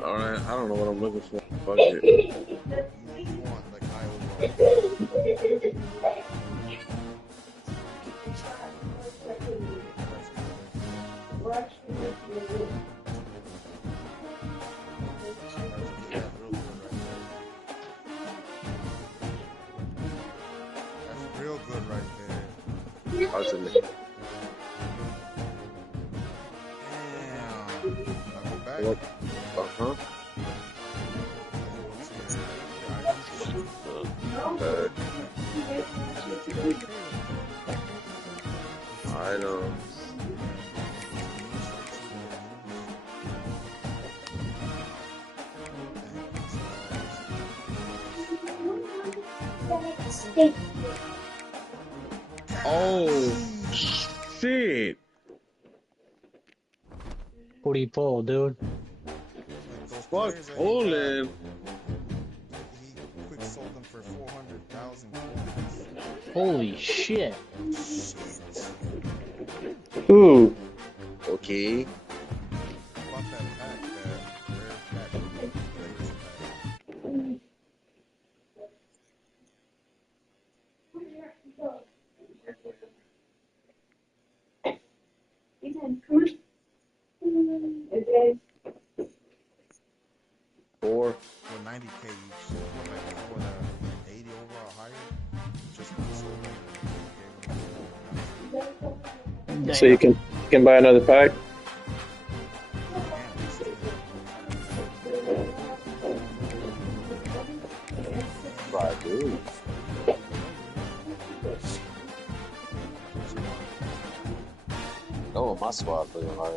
Alright, I don't know what I'm looking for. Fuck it. You want like high overall score. That's good right there. That's real good right there. That's real good right there. Ultimate. Damn. Now go back. What? Uh-huh. Uh, items. Oh, shit. What do you pull, dude? Like those Fuck players that Poland. he quick sold them for 400,000 coins. Holy shit. Shit. Ooh. Okay. Bought that pack, that rare pack, players pack. Four. For 90K each, so like if you want a 80 overall higher, just quick sold them and gave them So you can buy another pack. and it's Five, dude. Oh, my squad looking like.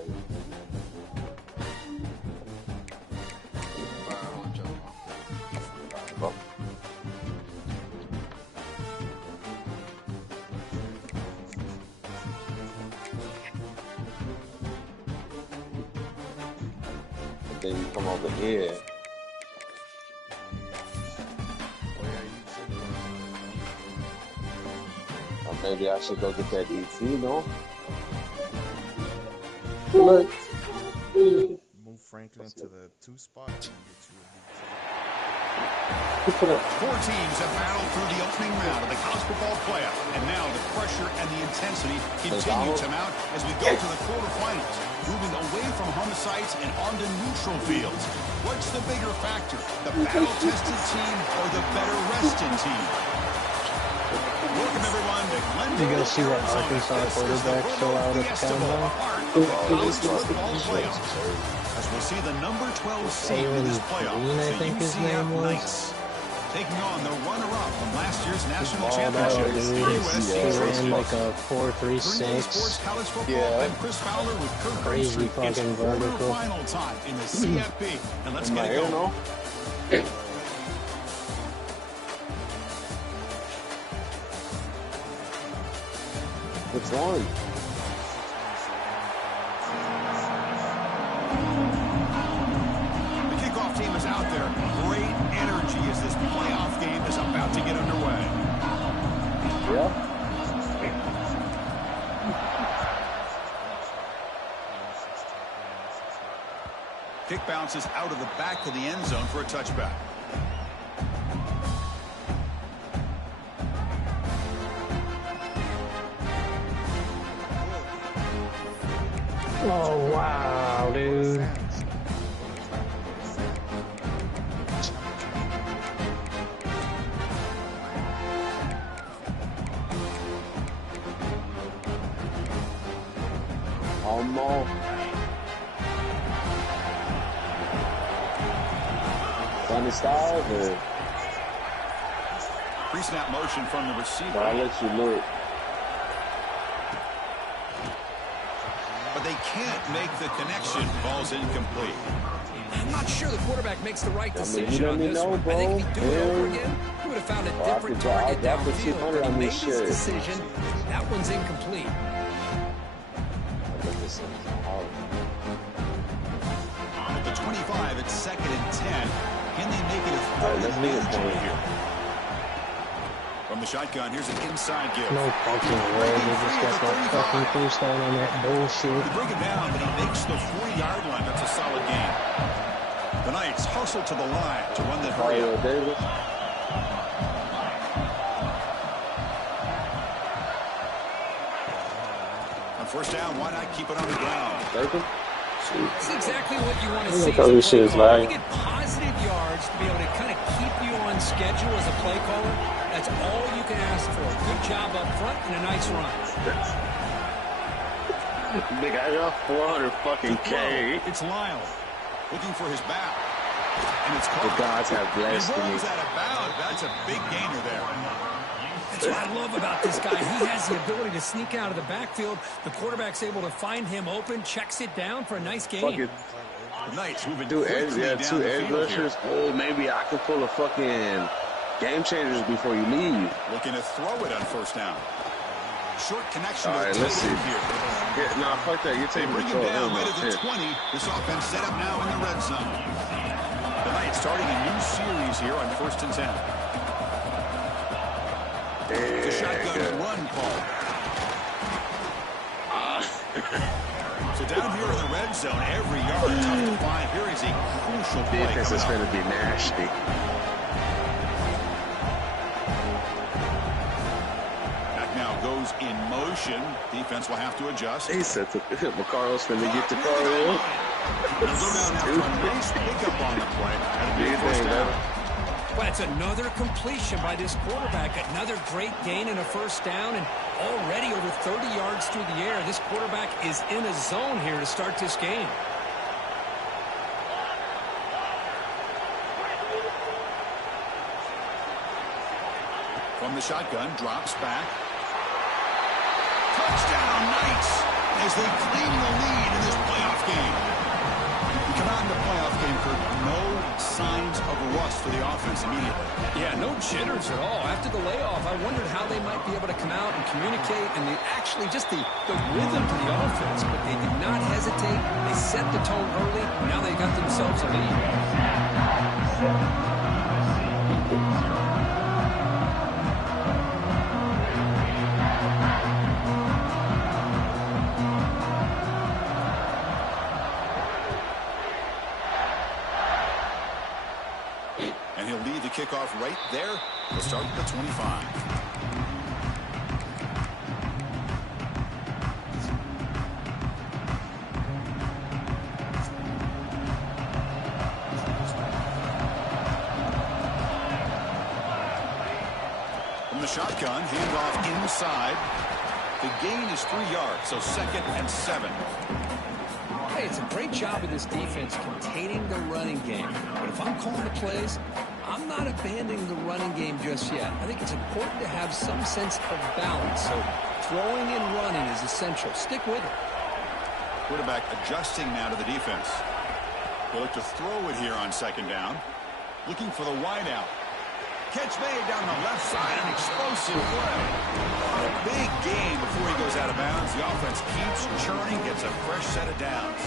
Well, then you come over here. Or maybe I should go get that ET, no? Look. move Franklin to the 2 spot and get you Four teams have battled through the opening round of the college football playoff, and now the pressure and the intensity continue to mount as we go to the quarterfinals, moving away from home sites and onto neutral fields. What's the bigger factor, the battle-tested team or the better rested team? Welcome everyone to Glendale, You guys see what Arizona. Arkansas This is the quarterback Roto fell out at the Festival, combine? the heart of the college football playoff. As we'll see the number 12 seed in this playoff, Green, I the think his UCF name was. Knights, taking on the runner-up from last year's national Balled out, championship, dude. the USC He ran Trojans. like a Bringing sports 4.36. college football, Yeah. I'm Chris Fowler with Kirk Crazy Herbstreit. It's fucking vertical. quarterfinal time in the CFP, and let's In my get it ear, going. no? Which one? The kickoff team is out there. Great energy as this playoff game is about to get underway. Yeah. Kick bounces out of the back of the end zone for a touchback. Oh, wow, dude. Almost. Sunny styles or Pre-snap motion from the receiver. I'll let you look. But they can't make the connection. Ball's incomplete. I'm not sure the quarterback makes the right I mean, decision you let on me this know, one. I think if bro. he'd do it over Yeah. again, he would have found a I different could- I target got the downfield. 200 But on he made this his shit. decision. That one's incomplete. At the 25, it's 2nd and 10. Can they make it a All right, let's leave it manageable for here? From the shotgun, here's an inside give. No fucking way. They just got that fucking first down on that bullshit. They bring it down, but he makes the 40-yard line. That's a solid gain. The Knights hustle to the line to run the hurry Mario up. Davis. On first down, why not keep it on the ground? Baker. It's exactly what you want to I see thought this as a shit play is caller. lagging. You get positive yards to be able to kind of keep you on schedule as a play caller. That's all you can ask for. Good job up front and a nice run. Nigga, I got 400 fucking K. It's Lyle looking for his back. And it's caught. The gods have He blessed me. rolls out of bounds. That's a big gainer there. That's what I love about this guy. He has the ability to sneak out of the backfield. The quarterback's able to find him open, checks it down for a nice gain. Fucking The Knights moving two edge, quickly yeah, down two the edge field here. rushers. Oh, maybe I can pull a fucking game changers before you leave. Looking to throw it on first down. Short connection All to right, the let's tight end see. here. Yeah, nah, fuck that. You're They taking bring him control. down Hell right no. at the Shit. 20. This offense set up now in the red zone. The Knights starting a new series here on 1st and 10. The shotgun run call. So down here in the red zone, every yard tough to find. Here is a crucial play Defense is coming going up. to be nasty. Back now goes in motion. Defense will have to adjust. He said to McCarro's finna get the Near car goal in. line. They'll go down after a nice pickup on the play. That'll be a Big first thing, down. man. Well, it's another completion by this quarterback. Another great gain and a first down, and already over 30 yards through the air. This quarterback is in a zone here to start this game. From the shotgun, drops back. Touchdown, Knights, as they claim the lead in this playoff game. We come out in the playoff game, Kurt, no signs of rust for the offense immediately. Yeah, no jitters at all. After the layoff, I wondered how they might be able to come out and communicate and actually just the rhythm to the offense. But they did not hesitate. They set the tone early. Now they got themselves a lead. And he'll lead the kickoff right there. He'll start at the 25. From the shotgun, handoff inside. The gain is 3 yards, so 2nd and 7. Hey, it's a great job of this defense containing the running game. But if I'm calling the plays, I'm not abandoning the running game just yet. I think it's important to have some sense of balance. So throwing and running is essential. Stick with it. Quarterback adjusting now to the defense. They look to throw it here on 2nd down. Looking for the wideout. Catch made down the left side, an explosive play. On a big gain before he goes out of bounds. The offense keeps churning, gets a fresh set of downs.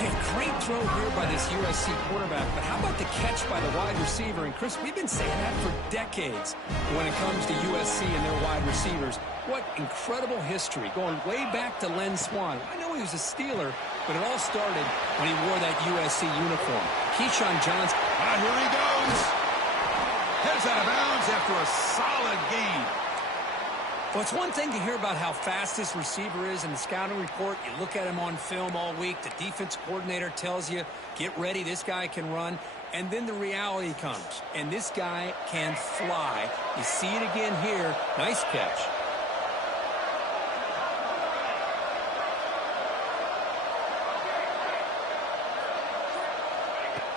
Hey, great throw here by this USC quarterback, but how about the catch by the wide receiver? And Chris, we've been saying that for decades when it comes to USC and their wide receivers. What incredible history, going way back to Len Swan. I know he was a Steeler, but it all started when he wore that USC uniform. Keyshawn Johnson. Ah, here he goes. Heads out of bounds after a solid gain. Well, it's one thing to hear about how fast this receiver is in the scouting report. You look at him on film all week. The defense coordinator tells you, get ready, this guy can run. And then the reality comes, and this guy can fly. You see it again here. Nice catch.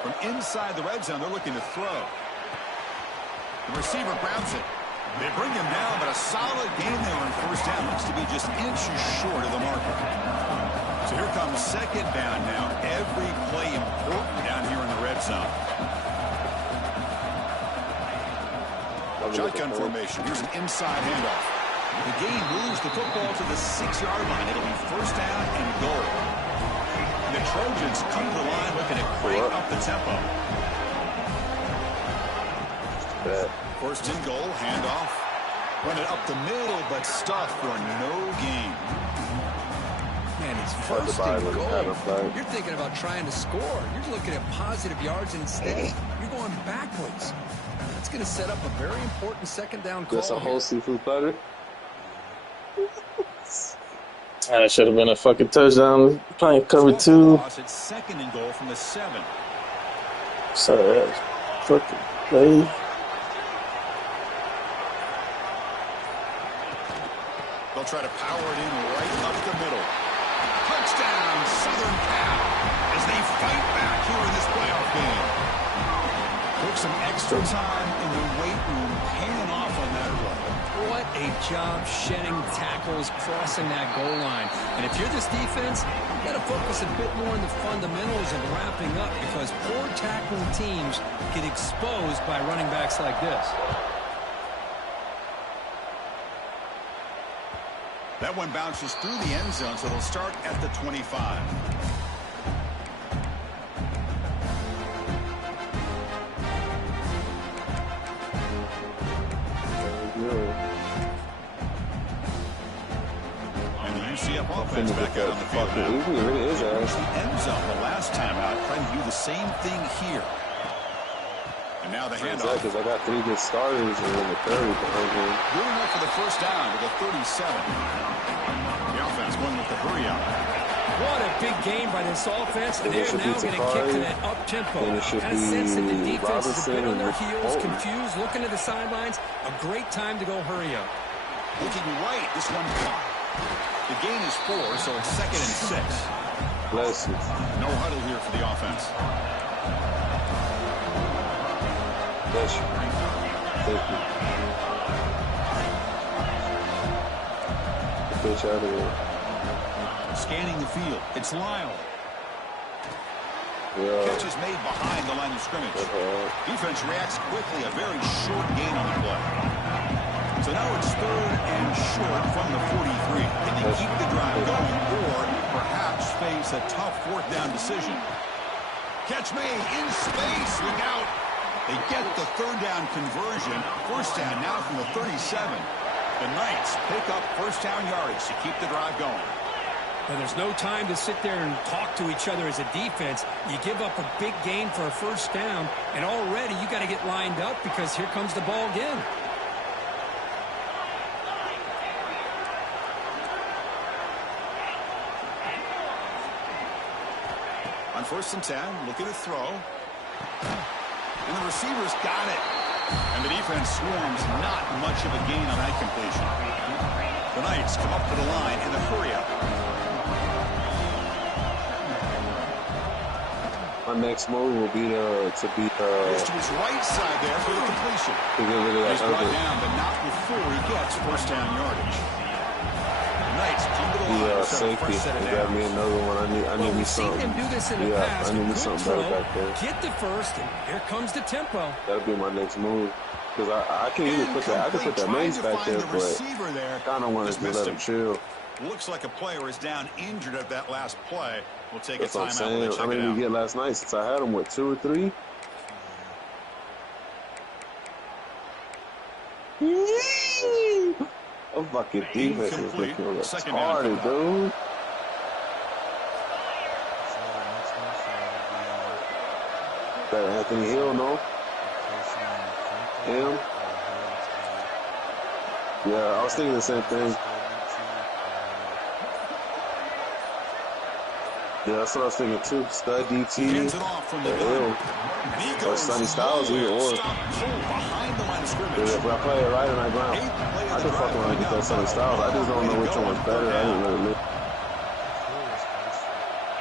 From inside the red zone, they're looking to throw. The receiver grabs it. They bring him down, but a solid gain there on 1st down. Looks to be just inches short of the marker. So here comes 2nd down now. Every play important down here in the red zone. Shotgun formation. Here's an inside handoff. The gain moves the football to the 6-yard line. It'll be 1st down and goal. The Trojans come to the line looking to crank up the tempo. 1st and goal, handoff. Run it up the middle, but stuffed for no gain. Man, It's first and goal. You're thinking about trying to score. You're looking at positive yards, and instead you're going backwards. That's going to set up a very important second down call. Just a whole seafood platter. That should have been a fucking touchdown. Playing cover 2. It's second and goal from the 7. Sorry, that's fucking play. They'll try to power it in right up the middle. Touchdown, Southern Cal, as they fight back here in this playoff game. Took some extra time in the weight room, paying off on that run. What a job shedding tackles, crossing that goal line. And if you're this defense, you've got to focus a bit more on the fundamentals and wrapping up, because poor tackling teams get exposed by running backs like this. That one bounces through the end zone, so they'll start at the 25. And the UCF offense back out on the field now. It really is, The end zone the last time out, trying to do the same thing here. And now the handoff. Because I got 3 good starters and then the third behind him. Good enough for the first down to the 37. The offense going with the hurry up. What a big game by this offense. They're now going to kick to that up-tempo. Kind of sense that the defense is a bit on their heels, confused, looking to the sidelines. A great time to go hurry up. Looking right, this one caught. The gain is 4, so it's second and 6. Bless you. No huddle here for the offense. Bless you. Thank you. Pitch out of here. Scanning the field. It's Lyle. Yeah. Catch is made behind the line of scrimmage. Defense reacts quickly. A very short gain on the play. So now it's third and short from the 43. Can they keep the drive going or perhaps face a tough fourth down decision? Catch made in space. Look out. They get the third down conversion. First down now from the 37. The Knights pick up first down yardage to keep the drive going. And there's no time to sit there and talk to each other as a defense. You give up a big gain for a first down, and already you got to get lined up because here comes the ball again. On first and 10, looking to throw. And the receiver's got it. And the defense swarms, not much of a gain on that completion. The Knights come up to the line in the hurry-up. My next move will be to He's to his right side there for the completion. He's brought down, but not before he gets first down yardage. Knights come to the line for the safety. first set of He got me downs. another one. I need me We've seen something. him do this in the past. I need me Good something throw, better back there. get the first, and here comes the tempo. That'll be my next move. Because I can either put that, I can put that mace back there, but I kind of want to just let him chill. Looks like a player is down injured at that last play. We'll take That's a what I'm timeout when they saying. check How it many out. we get last night since I had him, what, 2 or 3? A fucking defense is Incomplete. looking Second down retarded, coming dude. That Anthony Hill, no? Him? Yeah, I was thinking the same thing. Yeah, that's what I was thinking too. Stud DT, Hands it off from the Hill, gun. And he or goes Sonny Styles, either or. Stop pull behind the line of scrimmage. If I play it right and I ground, I can fuck around and get that Sonny Styles. I just don't know which one's better. I didn't really look.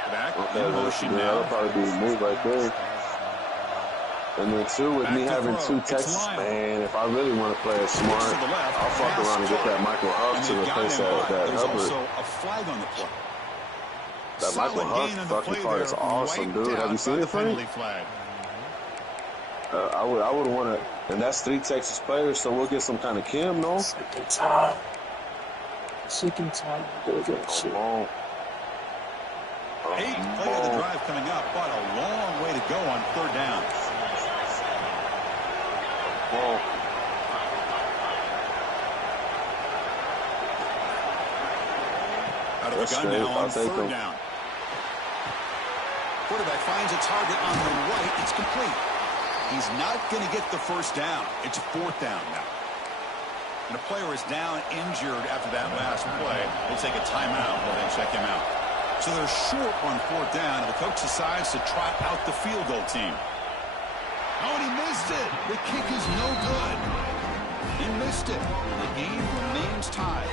Back Okay, in motion yeah, that'll now. probably be a move right there. And then two, with me Back to having throw. 2 It's Texas, Lyle. man, if I really want to play it smart, To the left. I'll fuck Pass around and get caught. that Michael Huff And to they got replace him, but that there's Hubbard. also a flag on the play. That Michael Solid Huff gain on the fucking play part there, is awesome, wiped dude. Have you out seen by it, the Frank? penalty flag. I would want to, and that's 3 Texas players, so we'll get some kind of Kim, no? Second time. Second time. Come on. 8th play of the drive coming up, but a long way to go on third down. Come on. Out of the gun now on third down. Quarterback finds a target on the right. It's complete. He's not going to get the first down. It's fourth down now. And the player is down injured after that last play. They take a timeout while they check him out. So they're short on fourth down, and the coach decides to trot out the field goal team. Oh, and he missed it. The kick is no good. He missed it. The game remains tied.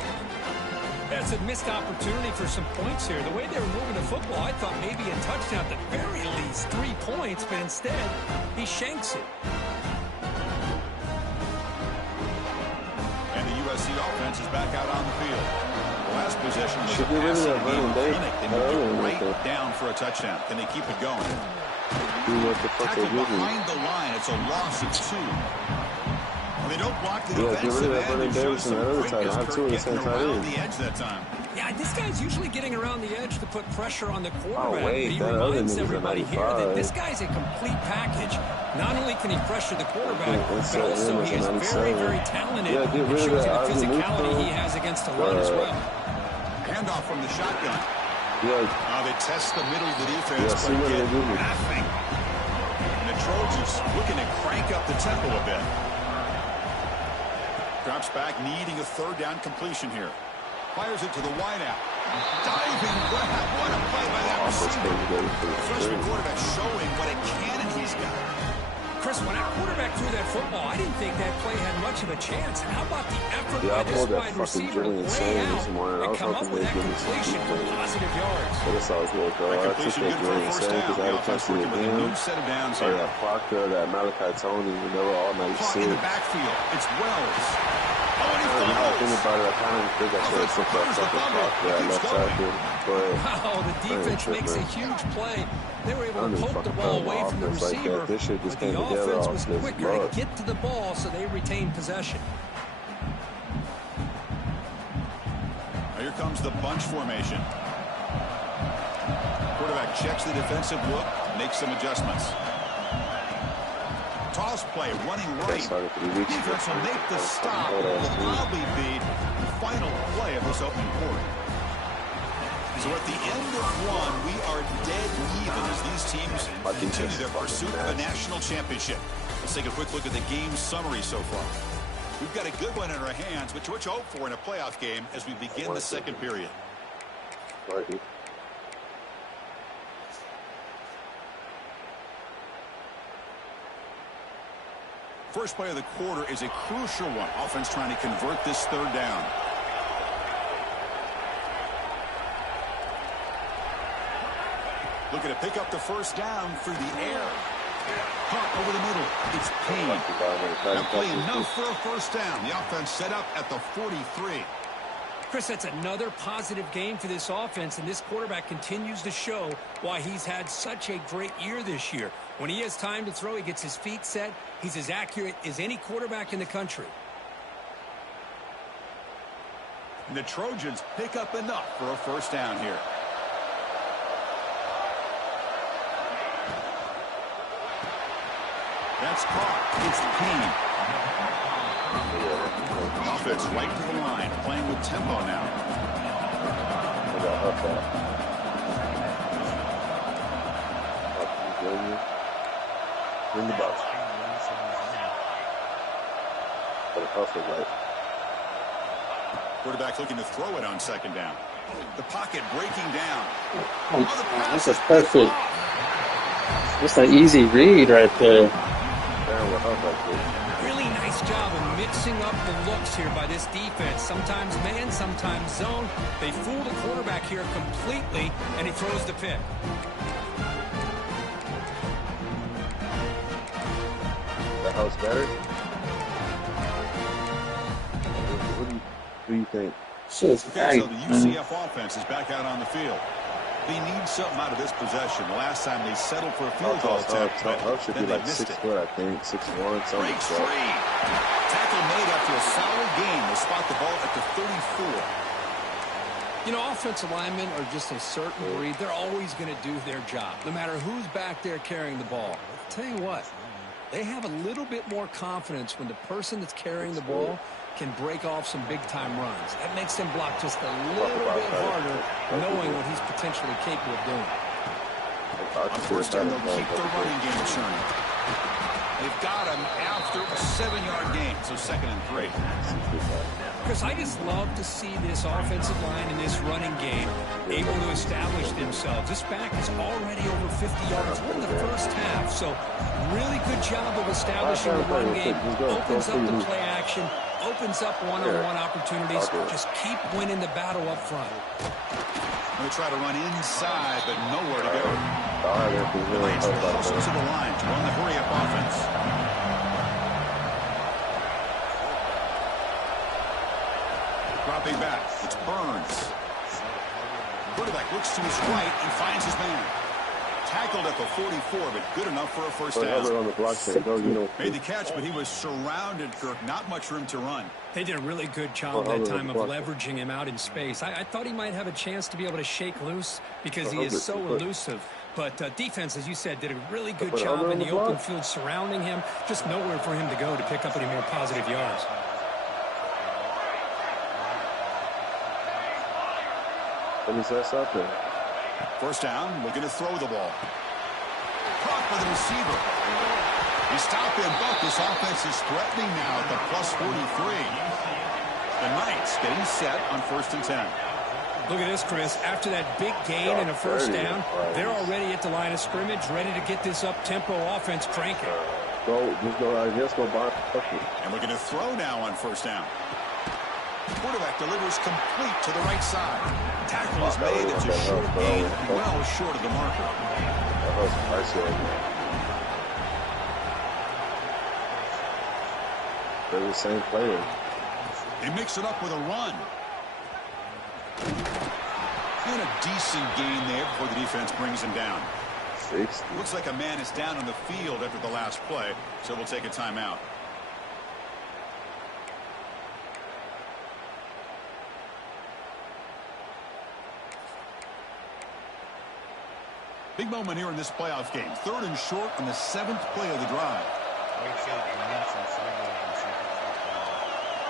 That's a missed opportunity for some points here. The way they were moving the football, I thought maybe a touchdown, at the very least 3 points, but instead, he shanks it. And the USC offense is back out on the field. The last possession was a rid of passing that running game. back. They moved it right down for a touchdown. Can they keep it going? What the fuck they Tackled doing? behind the line. It's a loss of 2. They don't block the Yeah, get rid of that defensive running end. back Shows and that some other tight end. quickness. I have two Kirk at the same getting tight around end. the edge that time. Yeah, this guy's usually getting around the edge to put pressure on the quarterback. wait, but he that other reminds nigga's a everybody here that 95. this guy's a complete package. Not only can he pressure the quarterback, That's but also it, he is very, 97. very talented. Yeah, get It rid of shows you that the Ozzie physicality Newsome. he has against the run as well. Handoff from the shotgun. Yeah, They test the middle of the defense, Yeah, see but what get they do. nothing. And the Trojans looking to crank up the tempo a bit. Drops back, needing a third down completion here. Fires it to the wideout. Diving. What a play by that receiver. Freshman quarterback showing what a cannon he's got. Chris, when our quarterback threw that football, I didn't think that play had much of a chance. How about the effort Yeah, I by this pulled that wide fucking receiver to Julian lay Sane out this morning. I and was come up hoping with they'd that give me some completion for defense. positive yards? But it's always good, though. I took Completion that good for a Julian first Sane down. because I The had a offense chance to working get with a new down. set of downs Or here. that Proctor, that Malachi Tony, and they were all Caught in 96. the backfield. It's Wells. Oh, and he I don't know how to think fumbles. about it. I kind of think I should have took that fucking Proctor at left tackle. But Wow, the defense makes a huge play. They were able to poke the ball away from the receiver, This shit just but the came together offense off was this quicker to luck. get to the ball, so they retained possession. Here comes the bunch formation. Quarterback checks the defensive look, makes some adjustments. Toss play, running right. Defense will make the stop. Will probably be the final play of this opening quarter. So at the end of one, we are dead even as these teams continue their pursuit of a national championship. Let's take a quick look at the game summary so far. We've got a good one in our hands, which we hope for in a playoff game as we begin the second period. First play of the quarter is a crucial one. Offense trying to convert this third down. Looking to pick up the first down through the air. Caught over the middle. It's Payne. That play enough for a first down. The offense set up at the 43. Chris, that's another positive game for this offense, and this quarterback continues to show why he's had such a great year this year. When he has time to throw, he gets his feet set. He's as accurate as any quarterback in the country. And the Trojans pick up enough for a first down here. That's caught. It's Payne. Offense right to the line, playing with tempo now. In the box. Quarterback looking to throw it on second down. The pocket breaking down. That's a perfect. That's an easy read right there. Really nice job of mixing up the looks here by this defense. Sometimes man, sometimes zone. They fool the quarterback here completely, and he throws the pick. The house better? Who do you think? Okay, so the UCF offense is back out on the field. They need something out of this possession. The last time they settled for a field goal attempt, should then be they like missed 6 it. foot, I think, 6'1", something. Breaks free. Tackle made after a solid game. They spot the ball at the 34. You know, offensive linemen are just a certain breed. They're always going to do their job, no matter who's back there carrying the ball. I'll tell you what, They have a little bit more confidence when the person that's carrying the ball can break off some big-time runs. That makes them block just a little bit harder, knowing what he's potentially capable of doing. On first down, they'll keep the running game churning. They've got him after a 7-yard gain, so 2nd and 3. Chris, I just love to see this offensive line and this running game able to establish themselves. This back is already over 50 yards in the first half, so really good job of establishing the run game. Opens up the play action, opens up one-on-one opportunities. Just keep winning the battle up front. Going to try to run inside, but nowhere to go. The Lions closer to the line to run the hurry-up offense. Dropping back, it's Burns. Quarterback looks to his right and finds his man. Tackled at the 44, but good enough for a first down. Made the catch, but he was surrounded, Kirk. Not much room to run. They did a really good job that time of leveraging him out in space. I thought he might have a chance to be able to shake loose because he is so elusive. But defense, as you said, did a really good job in the open field surrounding him. Just nowhere for him to go to pick up any more positive yards. First down, looking to throw the ball. Caught by the receiver. He stopped him, but this offense is threatening now at the +43. The Knights getting set on 1st and 10. Look at this, Chris. After that big gain and a first down, they're already at the line of scrimmage, ready to get this up-tempo offense cranking. And looking to throw now on 1st down. Quarterback delivers complete to the right side. Tackle is made. It's a short gain, well short of the marker. They're the same player. They mix it up with a run. And a decent gain there before the defense brings him down. 60. Looks like a man is down on the field after the last play, so we'll take a timeout. Big moment here in this playoff game. 3rd and short on the 7th play of the drive.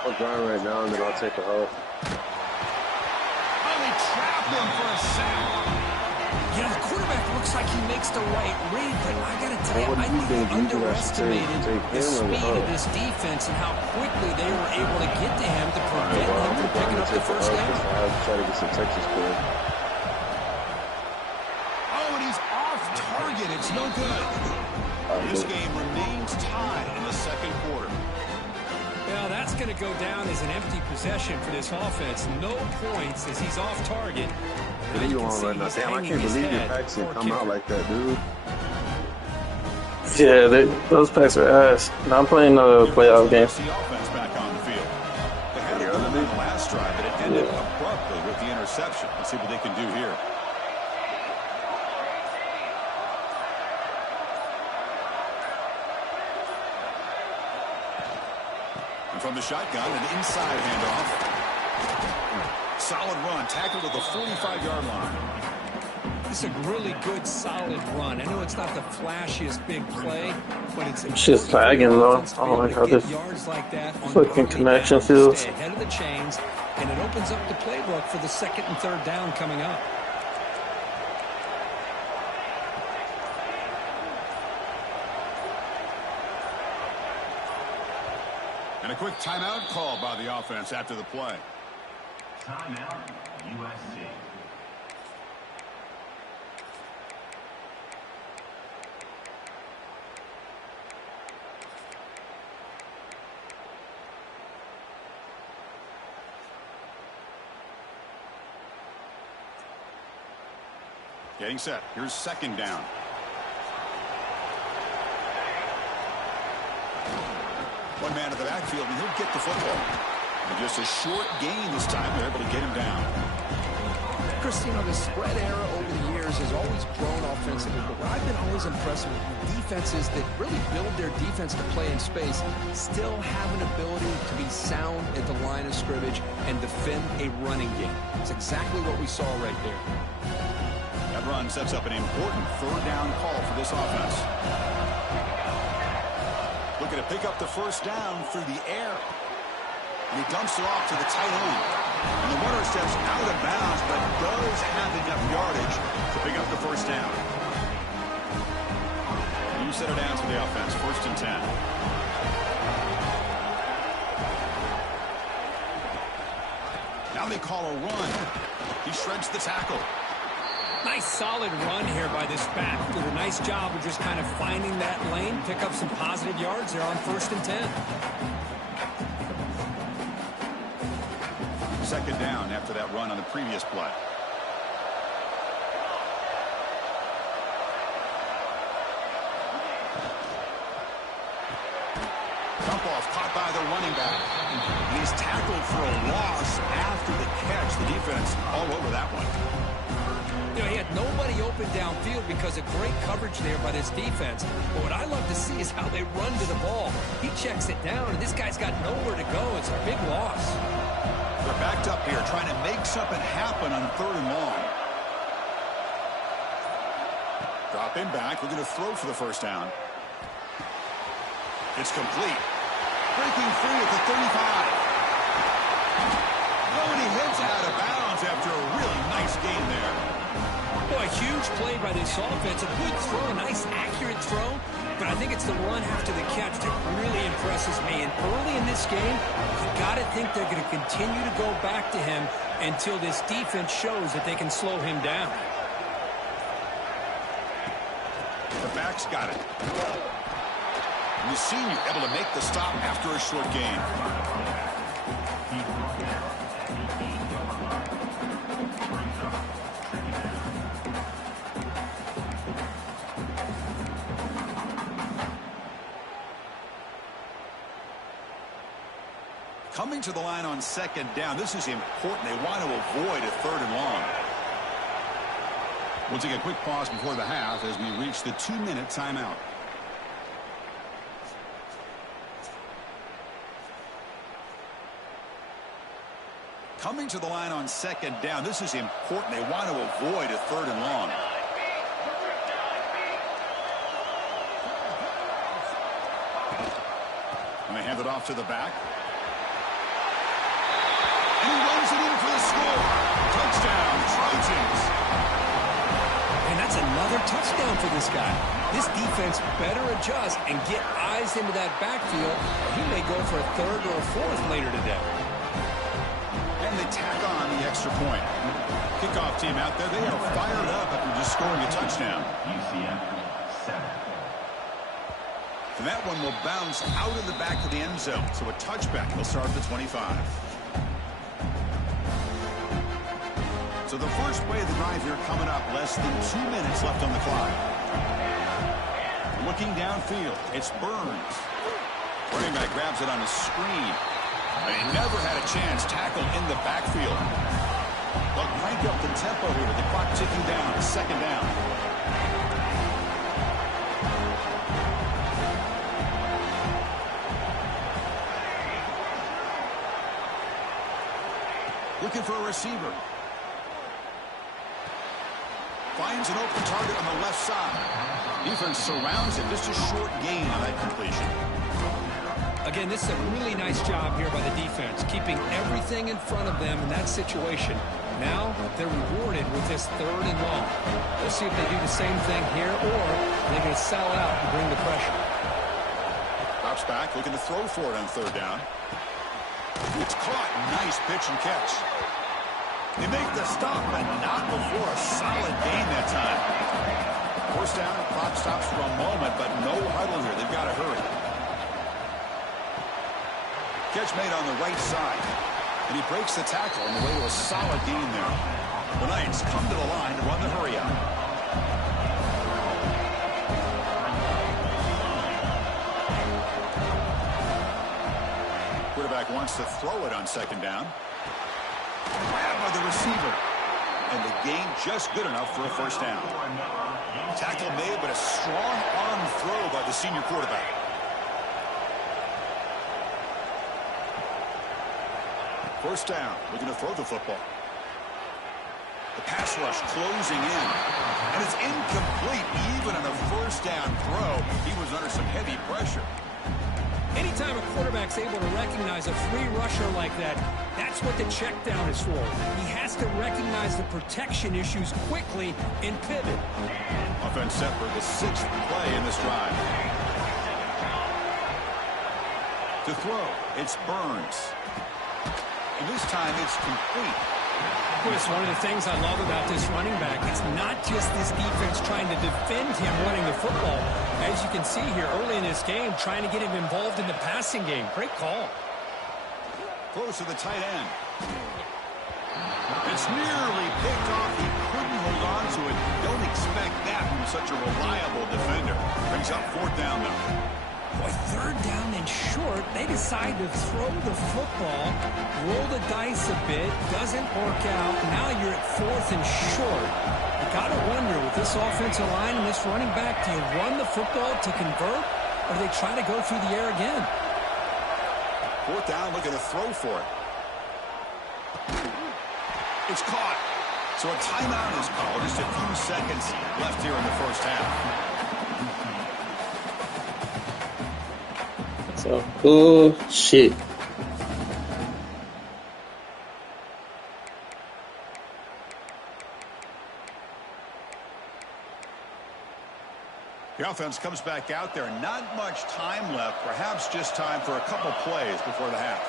I'll drive right now, and then I'll take a hoe. Oh, they trapped him for a sack. Yeah, the quarterback looks like he makes the right read, but I got to tell you, I think he underestimated the speed of this defense and how quickly they were able to get to him to prevent him from picking up the first down. I'll try to get some Texas play. Target, it's no good. This game remains tied in the 2nd quarter. Well, that's going to go down as an empty possession for this offense. No points as he's off target. What are you on right now? Damn, I can't believe your packs can come out like that, dude. Yeah, those packs are ass. Now I'm playing a playoff game. The offense back on the field. They had a run on the last drive, but it ended abruptly with the interception. Let's see what they can do here. From the shotgun, an inside handoff. Solid run, tackled at the 45-yard line. It's a really good, solid run. I know it's not the flashiest big play, but it's just tagging though. Oh my god, this fucking connection feels. Ahead of the chains, and it opens up the playbook for the 2nd and 3rd down coming up. And a quick timeout call by the offense after the play. Timeout, USC. Getting set. Here's 2nd down. One man in the backfield, and he'll get the football. And just a short gain this time. They're able to get him down. Chris, you know, the spread era over the years has always grown offensively, but what I've been always impressed with defenses that really build their defense to play in space still have an ability to be sound at the line of scrimmage and defend a running game. It's exactly what we saw right there. That run sets up an important 3rd down call for this offense. to pick up the first down through the air. And he dumps it off to the tight end. And the runner steps out of bounds, but does have enough yardage to pick up the first down. You set it down to the offense, 1st and 10. Now they call a run. He shreds the tackle. Nice solid run here by this back. Did a nice job of just kind of finding that lane, pick up some positive yards there on 1st and 10. 2nd down after that run on the previous play. Dump off caught by the running back. And he's tackled for a loss after the catch. The defense all over that one. You know, he had nobody open downfield because of great coverage there by this defense. But what I love to see is how they run to the ball. He checks it down, and this guy's got nowhere to go. It's a big loss. They're backed up here trying to make something happen on 3rd and long. Drop him back. We're going to throw for the first down. It's complete. Breaking free at the 35. Oh, and he heads out of bounds after a really nice game there. Boy, a huge play by this offense. A good throw, a nice accurate throw. But I think it's the run after the catch that really impresses me. And early in this game, you got to think they're going to continue to go back to him until this defense shows that they can slow him down. The back's got it. And the senior able to make the stop after a short gain. Coming to the line on 2nd down. This is important. They want to avoid a 3rd and long. We'll take a quick pause before the half as we reach the 2-minute timeout. Coming to the line on 2nd down. This is important. They want to avoid a 3rd and long. And they hand it off to the back. And he runs it in for the score. Touchdown, Trojans. And that's another touchdown for this guy. This defense better adjust and get eyes into that backfield. He may go for a 3rd or a 4th later today. And they tack on the extra point. Kickoff team out there. They are fired up after just scoring a touchdown. UCF 7. And that one will bounce out of the back of the end zone. So a touchback will start at the 25. So the first play of the drive here coming up. Less than 2 minutes left on the clock. Looking downfield. It's Burns. Running back grabs it on a screen. And he never had a chance tackled in the backfield. They'll crank up the tempo here with the clock ticking down. 2nd down. Looking for a receiver. Finds an open target on the left side. Defense surrounds him. Just a short gain on that completion. Again, this is a really nice job here by the defense, keeping everything in front of them in that situation. Now they're rewarded with this 3rd and long. Let's see if they do the same thing here, or they're going to sell out and bring the pressure. Drops back, looking to throw for it on 3rd down. It's caught. Nice pitch and catch. They make the stop, but not before a solid gain that time. 1st down, clock stops for a moment, but no huddle here. They've got to hurry. Catch made on the right side. And he breaks the tackle on the way to a solid gain there. The Knights come to the line to run the hurry out. Quarterback wants to throw it on 2nd down. Grabbed by the receiver. And the gain just good enough for a 1st down. Tackle made, but a strong arm throw by the senior quarterback. First down, looking to throw the football. The pass rush closing in. And it's incomplete even on a 1st down throw. He was under some heavy pressure. quarterback's able to recognize a free rusher like that, that's what the check down is for. He has to recognize the protection issues quickly and pivot. Offense set for the 6th play in this drive. To throw, it's Burns. And this time it's complete. Chris, one of the things I love about this running back, it's not just this defense trying to defend him running the football. As you can see here early in this game, trying to get him involved in the passing game. Great call. Close to the tight end. It's nearly picked off. He couldn't hold on to it. Don't expect that from such a reliable defender. Brings up 4th down now. Boy, 3rd down and short. They decide to throw the football, roll the dice a bit, doesn't work out. Now you're at 4th and short. You got to wonder, with this offensive line and this running back, do you run the football to convert, or do they try to go through the air again? 4th down, looking to throw for it. It's caught. So a timeout is called. Just a few seconds left here in the first half. So bullshit. The offense comes back out there. Not much time left. Perhaps just time for a couple plays before the half.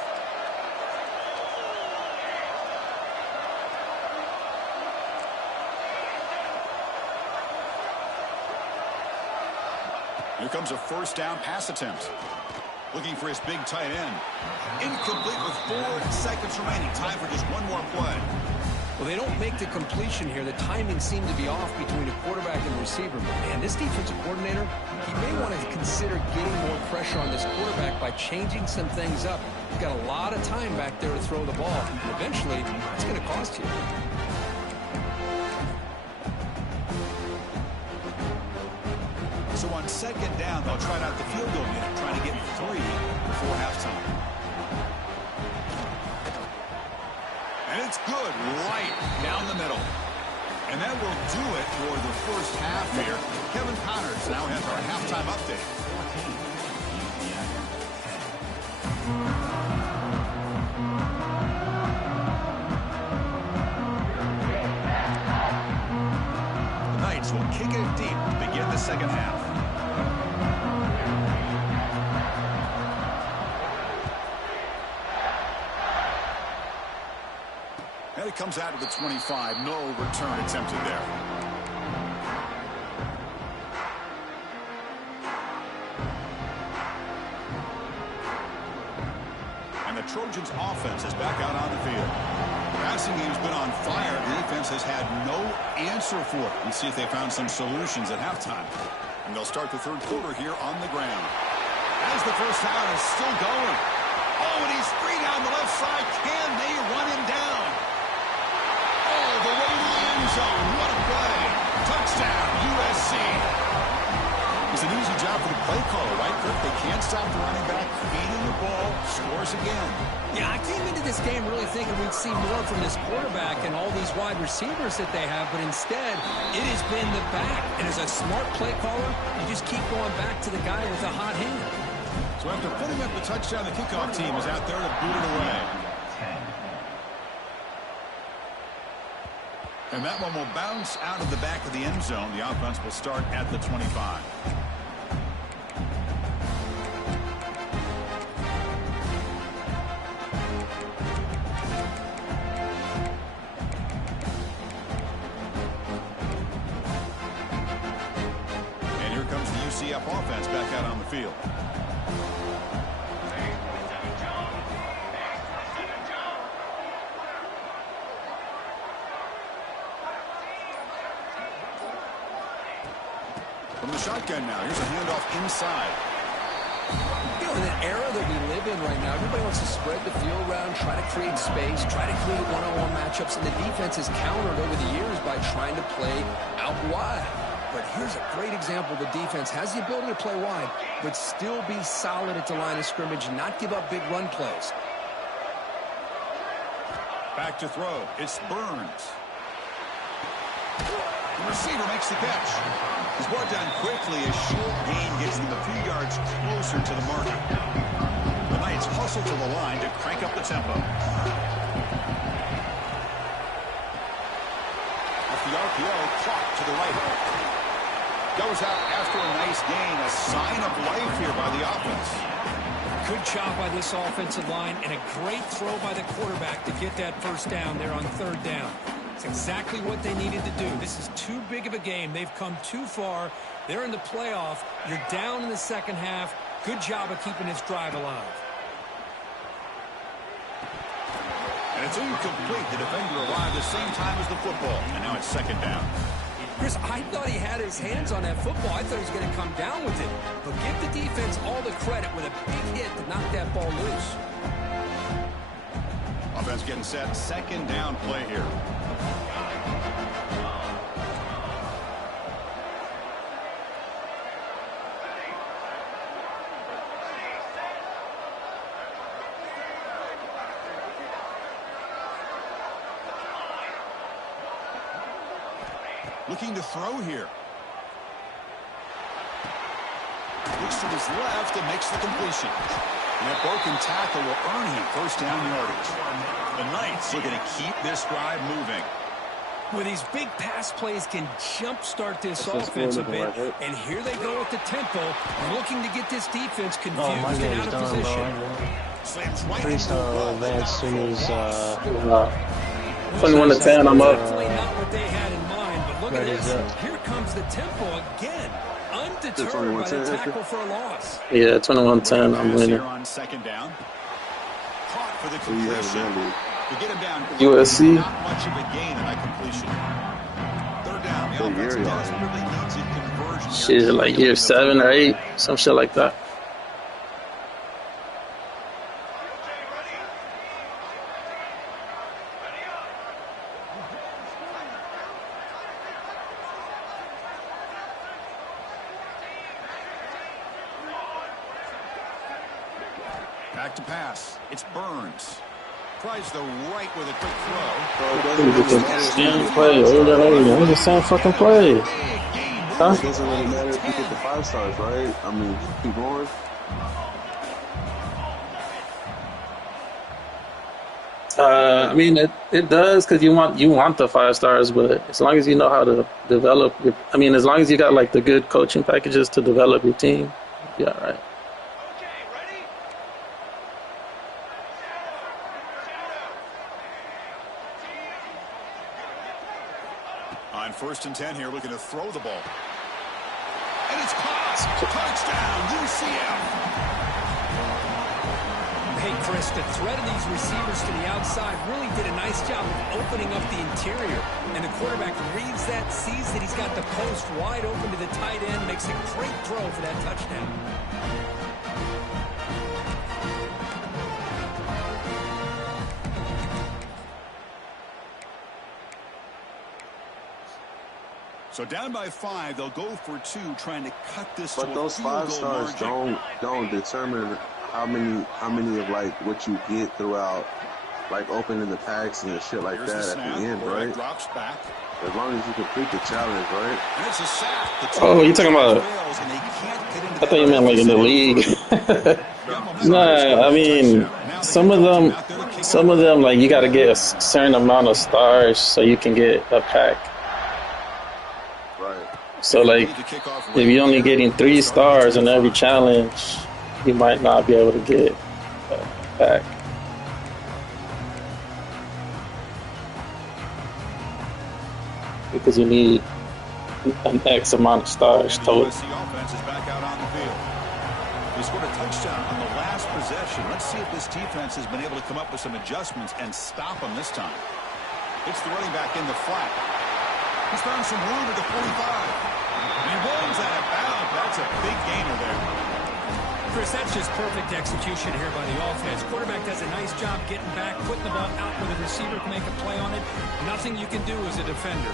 Here comes a 1st down pass attempt. Looking for his big tight end. Incomplete with 4 seconds remaining. Time for just one more play. Well, they don't make the completion here. The timing seemed to be off between a quarterback and receiver. But, man, this defensive coordinator, he may want to consider getting more pressure on this quarterback by changing some things up. He's got a lot of time back there to throw the ball. Eventually, it's going to cost you. So on 2nd down, they'll try out the field goal unit, trying to get 3 before halftime. And it's good right down the middle. And that will do it for the first half here. Kevin Connors now has our halftime update. The Knights will kick it deep to begin the second half. And it comes out of the 25. No return attempted there. And the Trojans' offense is back out on the field. The passing game's been on fire. The defense has had no answer for it. Let's see if they found some solutions at halftime. And they'll start the 3rd quarter here on the ground. As the first down is still going. Oh, and he's free down the left side. Can they run him down? All the way to the end zone. What a play. Touchdown, USC. It's an easy job for the play caller, right, Kirk? They can't stop the running back, feeding the ball, scores again. Yeah, I came into this game really thinking we'd see more from this quarterback and all these wide receivers that they have, but instead, it has been the back. And as a smart play caller, you just keep going back to the guy with the hot hand. So after putting up the touchdown, the kickoff team is out there to boot it away. And that one will bounce out of the back of the end zone. The offense will start at the 25. And here comes the UCF offense back out on the field. From the shotgun now, here's a handoff inside. You know, in an era that we live in right now, everybody wants to spread the field around, try to create space, try to create one-on-one matchups, and the defense has countered over the years by trying to play out wide. But here's a great example. The defense has the ability to play wide, but still be solid at the line of scrimmage, not give up big run plays. Back to throw. It's Burns. The receiver makes the catch. He's brought down quickly as short gain gets him a few yards closer to the marker. The Let's hustle to the line to crank up the tempo. Off the RPO, clock to the right. Goes out after a nice gain. A sign of life here by the offense. Good job by this offensive line and a great throw by the quarterback to get that first down there on third down. It's exactly what they needed to do. This is too big of a game. They've come too far. They're in the playoff. You're down in the second half. Good job of keeping this drive alive. And it's incomplete. The defender arrived the same time as the football. And now it's second down. Chris, I thought he had his hands on that football. I thought he was going to come down with it. But give the defense all the credit with a big hit to knock that ball loose. Offense getting set. Second down play here. Looking to throw here. Looks to his left and makes the completion. And that broken tackle will earn him first down yardage. The Knights looking to keep this drive moving. Well, these big pass plays can jumpstart this offense a bit. And here they go at the tempo, looking to get this defense confused and out of position. Slams right Freestyle advance as soon as 21-10, I'm up. Definitely not what they had in mind, but look at this. Here comes the tempo again. Undeterred by the tackle for a loss. Yeah, 21-10, I'm winning. On second down. Caught for the completion. To get him down. USC. Not much of a gain on that completion. Third down. The offense desperately needs a conversion. Shit, like year 7 or 8, some shit like that. Back to pass. It's Burns. Tries the right with a quick throw. Same play, it's the same fucking play. Huh? It doesn't really matter if you get the 5 stars, right? I mean, keep going. I mean, it does because you want the 5 stars, but as long as you know how to develop your, I mean, as long as you got like the good coaching packages to develop your team, yeah, right. On 1st and 10 here, looking to throw the ball. And it's caught. Touchdown, UCF. Hey, Chris, the threat of these receivers to the outside really did a nice job of opening up the interior. And the quarterback reads that, sees that he's got the post wide open to the tight end, makes a great throw for that touchdown. So down by 5, they'll go for 2, trying to cut this to a But those field 5 goal stars margin. don't determine how many of like what you get throughout, like opening the packs and shit like Here's that the at snap, the end, where it right? drops back. As long as you complete the challenge, right? And it's a sack. The Oh, you talking about? fails, and they can't get into I thought you meant like in the league. Nah, I mean, some of them, like you got to get a certain amount of stars so you can get a pack. Right. So like, if you're only getting 3 stars in every challenge, you might not be able to get a pack. Because you need an X amount of stars total. USC offense is back out on the field. They scored a touchdown on the last possession. Let's see if this defense has been able to come up with some adjustments and stop them this time. It's the running back in the flat. He's found some room at the 45. And he rolls out of bounds. That's a big gainer there. Chris, that's just perfect execution here by the offense. Quarterback does a nice job getting back, putting the ball out where the receiver can make a play on it. Nothing you can do as a defender.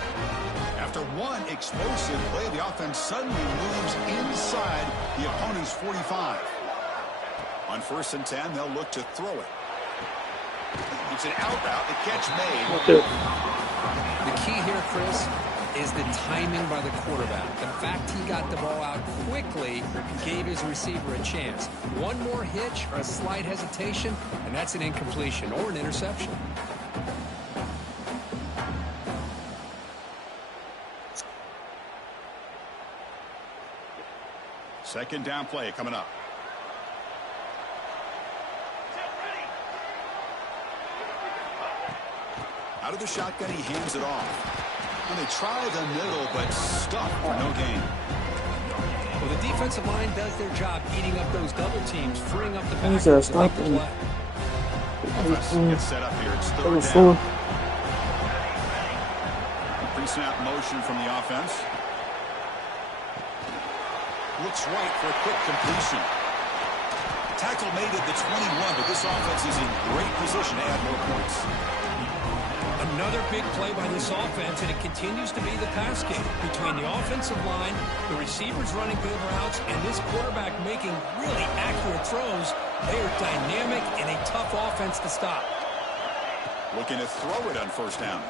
After one explosive play, the offense suddenly moves inside the opponent's 45. On 1st and 10, they'll look to throw it. It's an out route. The catch made. The key here, Chris, is the timing by the quarterback. The fact he got the ball out quickly gave his receiver a chance. One more hitch or a slight hesitation, and that's an incompletion or an interception. Second down play coming up. Out of the shotgun, he hands it off. And they try the middle, but stuck for no gain. Well, the defensive line does their job eating up those double teams, freeing up the He's backers to make stop the him. play. Offense gets set up here. It's third Full. down. Pre-snap motion from the offense. Looks right for a quick completion. Tackle made at the 21, but this offense is in great position to add more points. Another big play by this offense, and it continues to be the pass game between the offensive line, the receivers running good routes, and this quarterback making really accurate throws. They are dynamic and a tough offense to stop. Looking to throw it on first down.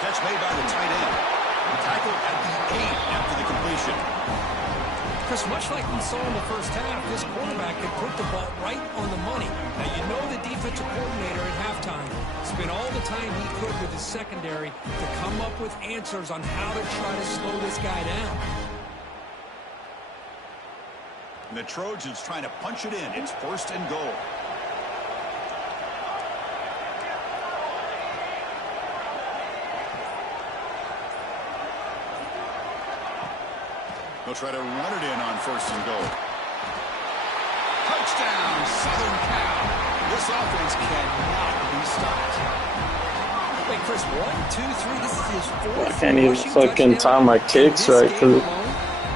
Catch made by the tight end. Tackle at the 8 after the completion. Chris, much like we saw in the first half, this quarterback could put the ball right on the money. Now, you know the defensive coordinator at halftime spent all the time he could with his secondary to come up with answers on how to try to slow this guy down. And the Trojans trying to punch it in. It's first and goal. They'll try to run it in on first and goal. Touchdown, Southern Cal. This offense cannot be stopped. Wait, Chris, 1, 2, 3. This is his fourth. I can't even fucking time my kicks right, because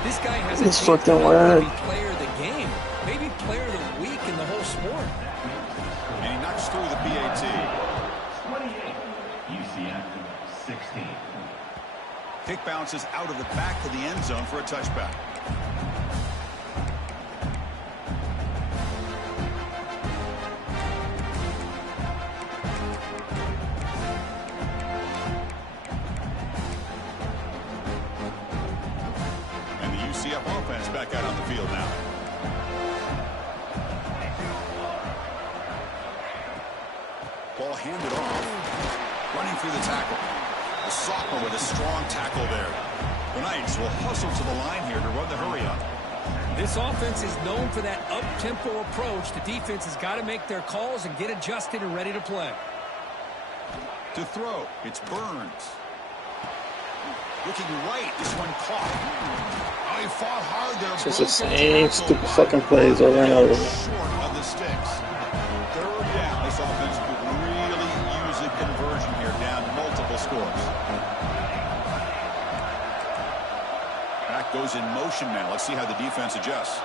this guy has it's a fucking maybe weird. player of the game, maybe player of the week in the whole sport. And he knocks through the PAT. 28, UCF 16. Kick bounces out of the back of the end zone for a touchback. And the UCF offense back out on the field now. Ball handed off. Running through the tackle. The sophomore with a strong tackle there. The Knights will hustle to the line here to run the hurry up. This offense is known for that up-tempo approach. The defense has got to make their calls and get adjusted and ready to play. To throw, it's Burns. Looking right, this one caught. Oh, he fought hard there. It's just the same stupid fucking plays over and over. Short of the sticks. Third down. This offense could really use a conversion here, down multiple scores. Back goes in motion now. Let's see how the defense adjusts.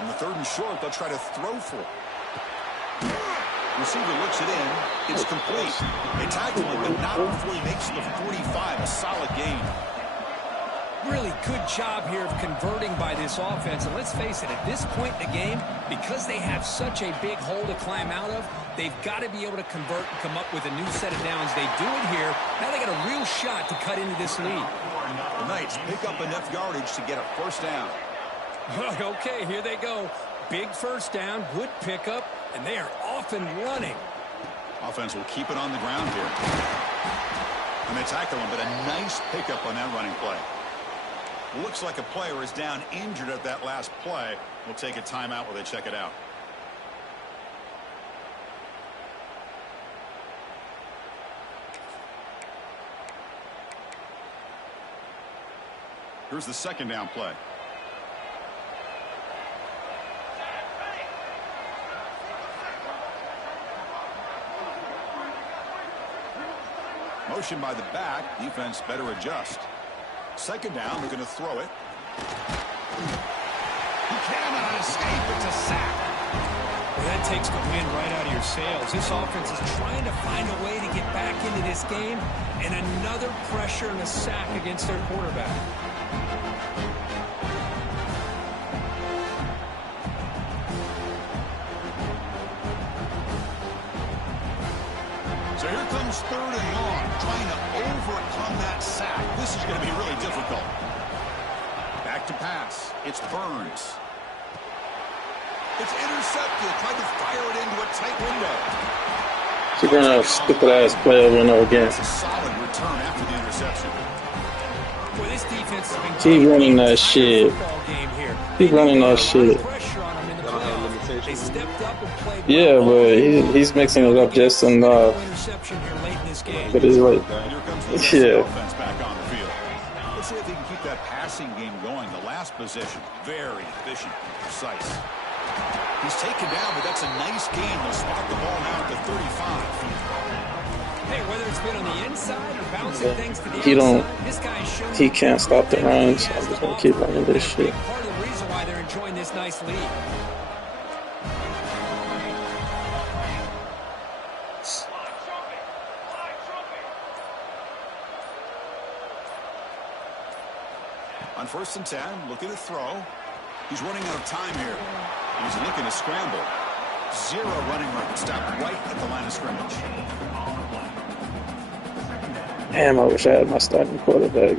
On the third and short, they'll try to throw for it. Receiver looks it in. It's complete. They tackle him, but not before he makes the 45. A solid gain. Really good job here of converting by this offense. And let's face it, at this point in the game, because they have such a big hole to climb out of, they've got to be able to convert and come up with a new set of downs. They do it here. Now they got a real shot to cut into this lead. The Knights pick up enough yardage to get a first down. Okay, here they go. Big first down, good pickup, and they are off and running. Offense will keep it on the ground here. And they tackle him, but a nice pickup on that running play. Looks like a player is down injured at that last play. We'll take a timeout while they check it out. Here's the second down play. Motion by the back. Defense better adjust. Second down, they're going to throw it. He cannot escape. It's a sack. Well, that takes the wind right out of your sails. This offense is trying to find a way to get back into this game, and another pressure and a sack against their quarterback. So here comes it's 3rd and long, trying to overcome that sack. This is going to be really difficult. Back to pass. It's Burns. It's intercepted. Tried to fire it into a tight window. Keep running a stupid ass play over and over again. It's a solid return after the interception. Well, this defense has been Keep running that shit. Keep running that shit. They stepped up and played. Yeah, but he's mixing it up just enough. Interception here late in this game. But he's like, Here comes the yeah. offense back on the field. Let's see if they can keep that passing game going. The last possession, very efficient, precise. He's taken down, but that's a nice gain. They'll spot the ball now at the 35. Hey, whether it's been on the inside or bouncing things to the outside, this guy's shown he can't stop the run, so I'm just gonna keep running this shit. Part of the reason why they're enjoying this nice lead. On 1st and 10, looking to throw. He's running out of time here. He's looking to scramble. 0 running room. Stopped right at the line of scrimmage. Damn, I wish I had my starting quarterback.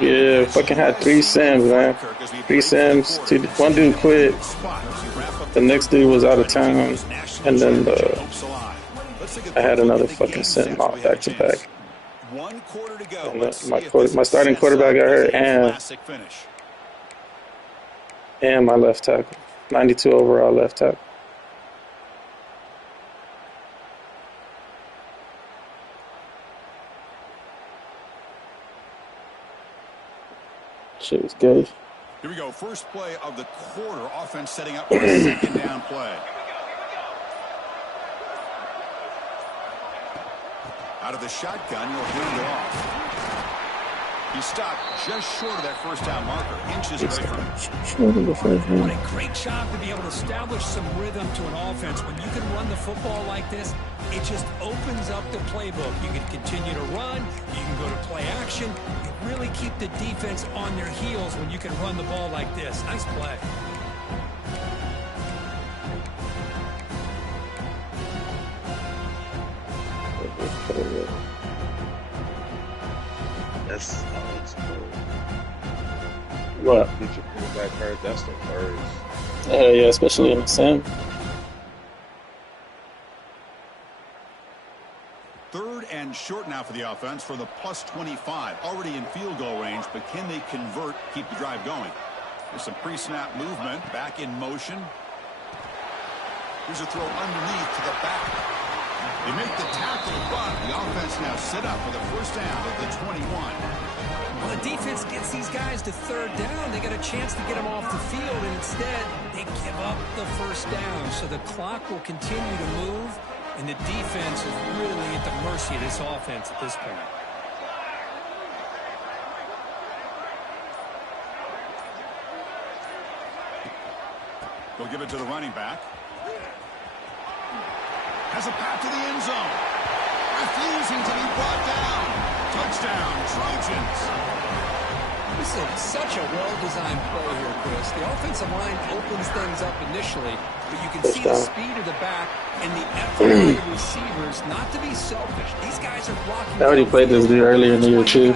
Yeah, fucking had 3 Sims, man. 3 Sims. 1 dude quit. The next dude was out of town. And then I had another fucking Sim off back to back. 1 quarter to go. My starting quarterback got hurt, and my left tackle. 92 overall left tackle. Shit was good. Here we go. First play of the quarter. Offense setting up for a 2nd down play. Out of the shotgun, he'll hand it off. He stopped just short of that 1st down marker. Inches away from it. What a great job to be able to establish some rhythm to an offense. When you can run the football like this, it just opens up the playbook. You can continue to run. You can go to play action. You really keep the defense on their heels when you can run the ball like this. Nice play. That's cool. What? Get your quarterback hurt. That's the worst. Yeah, especially in the Sim. 3rd and short now for the offense for the +25. Already in field goal range, but can they convert, keep the drive going? There's some pre-snap movement, back in motion. Here's a throw underneath to the back. They make the tackle, but the offense now set up for the 1st down at the 21. Well, the defense gets these guys to 3rd down. They got a chance to get them off the field, and instead they give up the 1st down. So the clock will continue to move, and the defense is really at the mercy of this offense at this point. They'll give it to the running back. Has a path to the end zone. Refusing to be brought down. Touchdown, Trojans. This is such a well-designed play here, Chris. The offensive line opens things up initially, but you can see the speed of the back and the effort of the receivers not to be selfish. These guys are blocking. I already played this dude earlier in the year, too.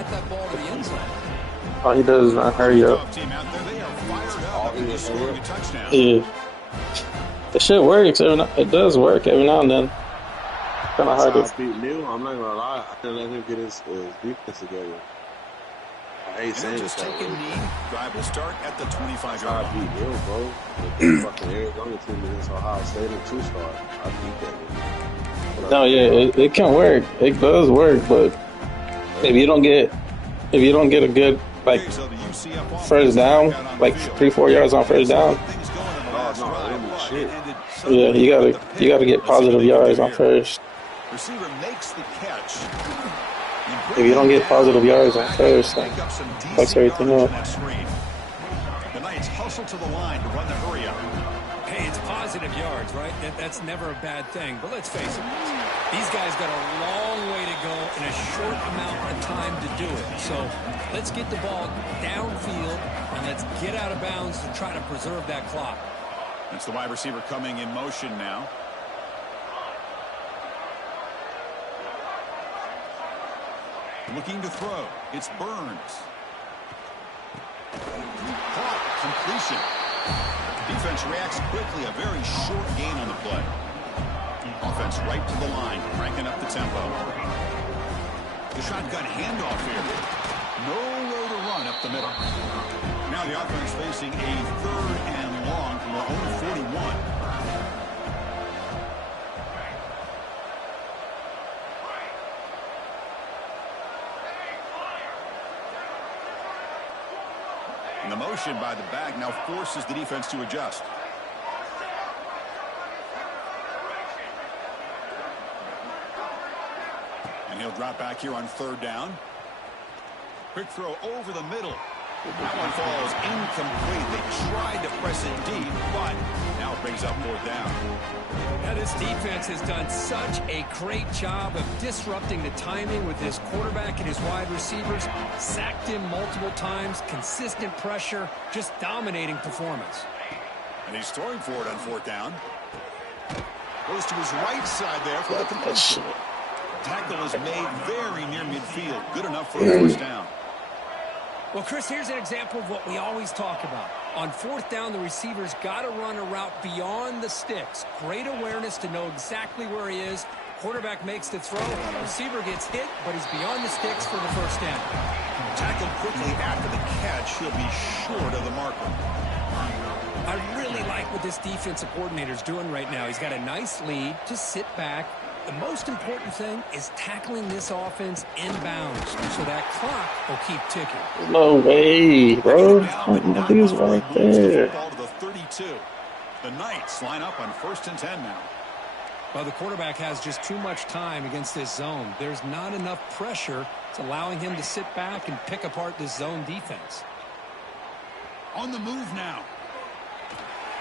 All he does is run hurry up. Yeah. The shit works. It does work every now and then. Kind of hard to beat Neil. I'm not gonna lie. I didn't let him get his defense together. I hate saying just it that take a way. knee. Drive will start at the 25-yard I line. beat Neil, bro. The fucking Arizona team against Ohio State in 2-star. I beat that nigga. No, yeah, it can work. It does work, but if you don't get a good like first down, like 3-4 yards on first down, yeah, you gotta get positive yards on first. Receiver makes the catch. If you don't get positive yards on first, then fucks everything up. The Knights hustle to the line to run the hurry up. Hey, it's positive yards, right? That's never a bad thing. But let's face it, these guys got a long way to go in a short amount of time to do it. So let's get the ball downfield and let's get out of bounds to try to preserve that clock. That's the wide receiver coming in motion now. Looking to throw. It's Burns. Caught. Completion. Defense reacts quickly. A very short gain on the play. Offense right to the line, cranking up the tempo. The shotgun handoff here. Nowhere to run up the middle. Now the offense facing a 3rd and long from their own 41. And the motion by the back now forces the defense to adjust. And he'll drop back here on 3rd down. Quick throw over the middle. That one falls incomplete. They tried to press it deep, but now it brings up 4th down. Now this defense has done such a great job of disrupting the timing with his quarterback and his wide receivers. Sacked him multiple times, consistent pressure, just dominating performance. And he's throwing for it on 4th down. Goes to his right side there for the completion. Tackle is made very near midfield. Good enough for a 1st down. Well, Chris, here's an example of what we always talk about. On 4th down, the receiver's got to run a route beyond the sticks. Great awareness to know exactly where he is. Quarterback makes the throw. Receiver gets hit, but he's beyond the sticks for the 1st down. Tackled quickly after the catch. He'll be short of the marker. I really like what this defensive coordinator is doing right now. He's got a nice lead. Just sit back. The most important thing is tackling this offense inbounds so that clock will keep ticking. No way, bro. That dude's right there. Ball to the 32. The Knights line up on 1st and 10 now. Well, the quarterback has just too much time against this zone. There's not enough pressure. It's allowing him to sit back and pick apart this zone defense. On the move now.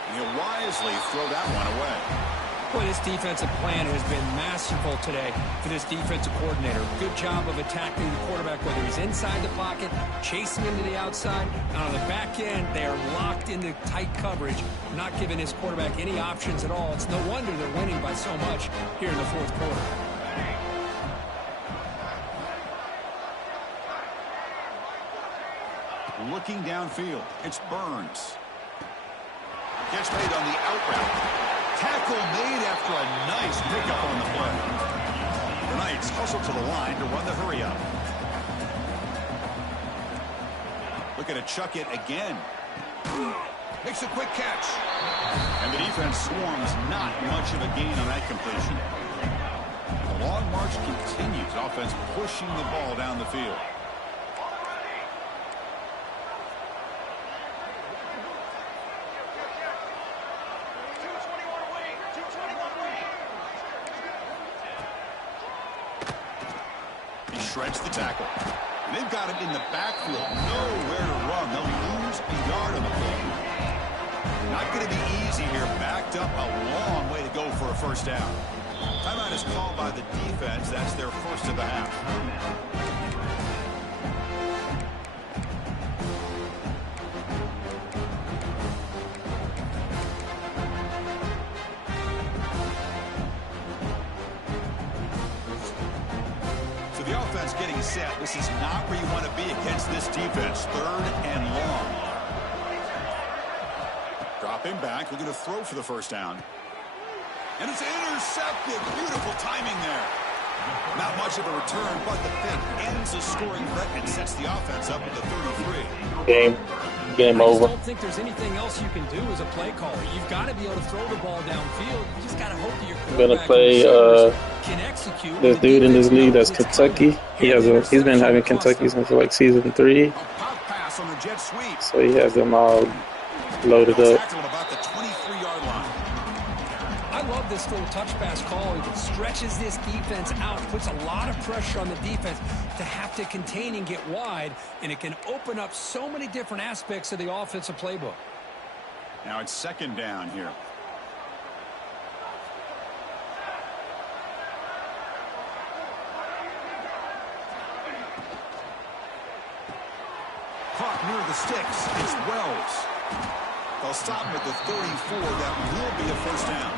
And he'll wisely throw that one away. Boy, this defensive plan has been masterful today for this defensive coordinator. Good job of attacking the quarterback, whether he's inside the pocket, chasing him to the outside. And on the back end, they are locked into tight coverage, not giving his quarterback any options at all. It's no wonder they're winning by so much here in the 4th quarter. Looking downfield, it's Burns. Gets made on the out route. Tackle made after a nice pickup on the play. The Knights hustle to the line to run the hurry up. Looking to chuck it again. Makes a quick catch. And the defense swarms, not much of a gain on that completion. The long march continues. Offense pushing the ball down the field. Shreds the tackle. And they've got him in the backfield. Nowhere to run. They'll lose a yard on the play. Not going to be easy here. Backed up a long way to go for a 1st down. Timeout is called by the defense. That's their 1st of the half. Getting set. This is not where you want to be against this defense. 3rd and long. Drop him back. Looking to throw for the 1st down. And it's intercepted. Beautiful timing there. Not much of a return, but the pick ends the scoring threat and sets the offense up at the 33. Game over. I don't think there's anything else you can do as a play caller. You've got to be able to throw the ball downfield. You just got to hope that your quarterback can execute. This dude in this league that's Kentucky. He's been having Kentucky since like season 3. So he has them all loaded up. About the 23-yard line. I love this little touch pass call. It stretches this defense out, puts a lot of pressure on the defense to have to contain and get wide, and it can open up so many different aspects of the offensive playbook. Now it's 2nd down here. Caught near the sticks. It's Wells. They'll stop him at the 34. That will be a 1st down.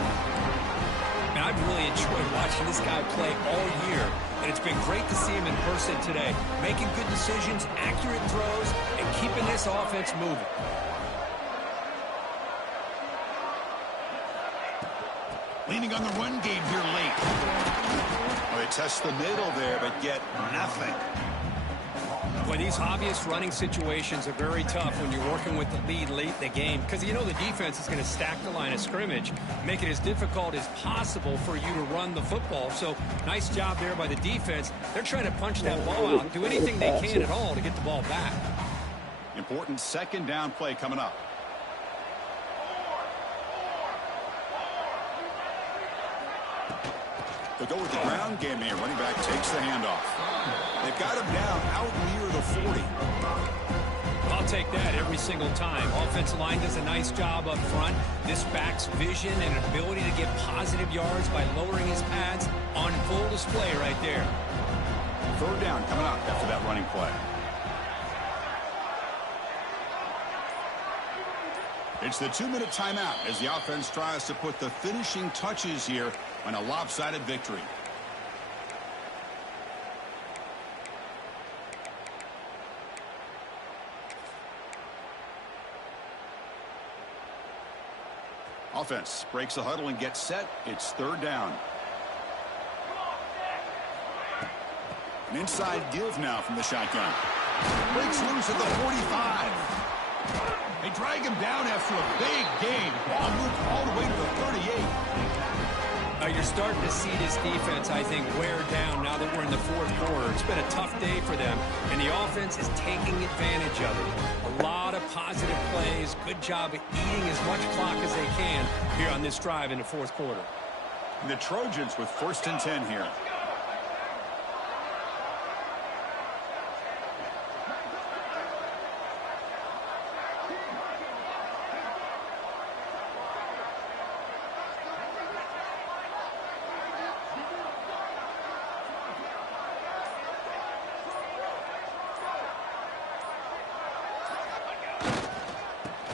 And I've really enjoyed watching this guy play all year. And it's been great to see him in person today, making good decisions, accurate throws, and keeping this offense moving. Leaning on the run game here late. Well, they test the middle there, but get nothing. Well, these obvious running situations are very tough when you're working with the lead late in the game because you know the defense is going to stack the line of scrimmage, make it as difficult as possible for you to run the football. So nice job there by the defense. They're trying to punch that ball out, do anything they can at all to get the ball back. Important second down play coming up. They'll go with the ground game here. Running back takes the handoff. They've got him down out near the 40. I'll take that every single time. Offensive line does a nice job up front. This back's vision and ability to get positive yards by lowering his pads on full display right there. Third down coming up after that running play. It's the 2-minute timeout as the offense tries to put the finishing touches here on a lopsided victory. Offense breaks the huddle and gets set. It's third down. An inside give now from the shotgun. Breaks loose at the 45. They drag him down after a big gain. Ball moved all the way to the 38. You're starting to see this defense, I think, wear down now that we're in the fourth quarter. It's been a tough day for them, and the offense is taking advantage of it. A lot of positive plays. Good job at eating as much clock as they can here on this drive in the fourth quarter. And the Trojans with 1st and 10 here.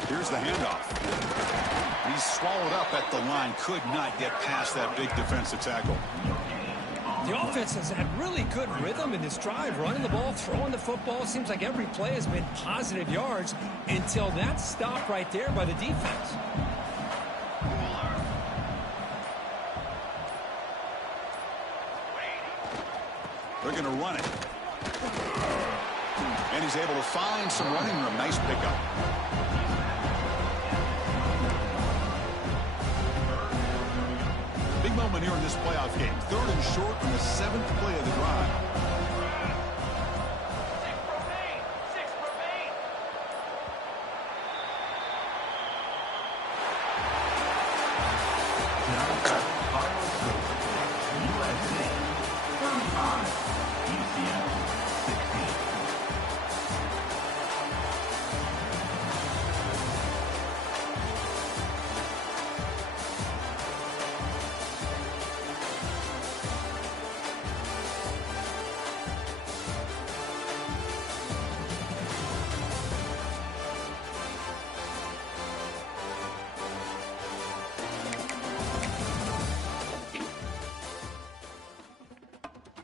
Here's the handoff. He's swallowed up at the line. Could not get past that big defensive tackle. The offense has had really good rhythm in this drive, running the ball, throwing the football. Seems like every play has been positive yards until that stop right there by the defense. They're going to run it. And he's able to find some running room. Nice pickup. Big moment here in this playoff game. 3rd and short on the 7th play of the drive.